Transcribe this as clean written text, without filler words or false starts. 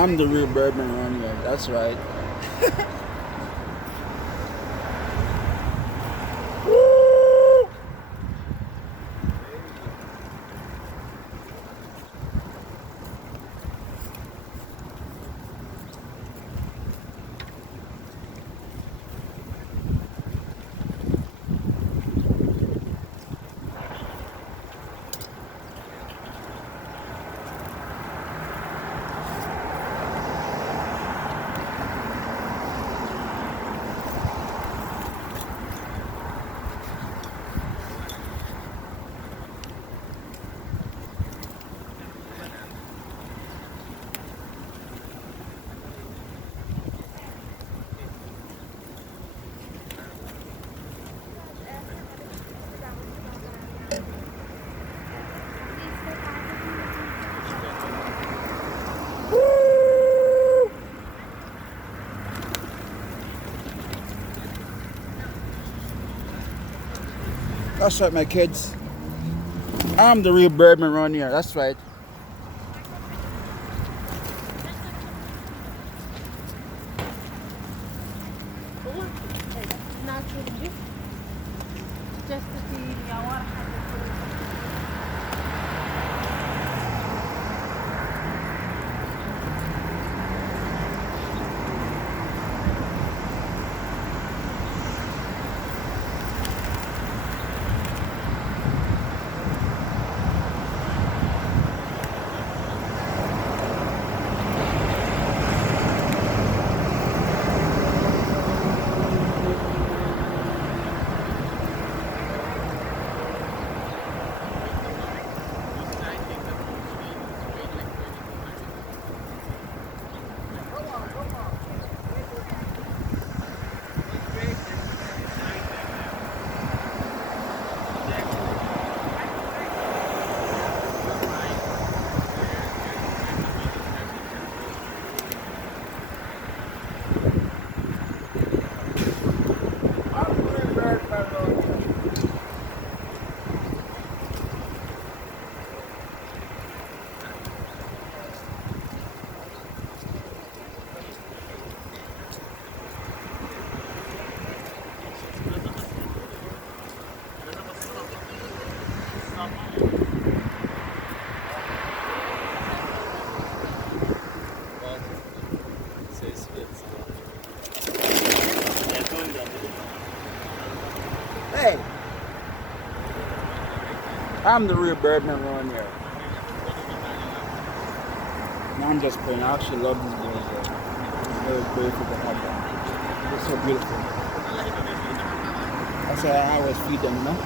I'm the real Birdman around here. That's right. That's right, my kids. I'm the real Birdman around here. That's right. Hey, I'm the real Birdman around here. No, I'm just playing. I actually love these boys. They're grateful to have them. They're so beautiful. That's why I always feed them, you know?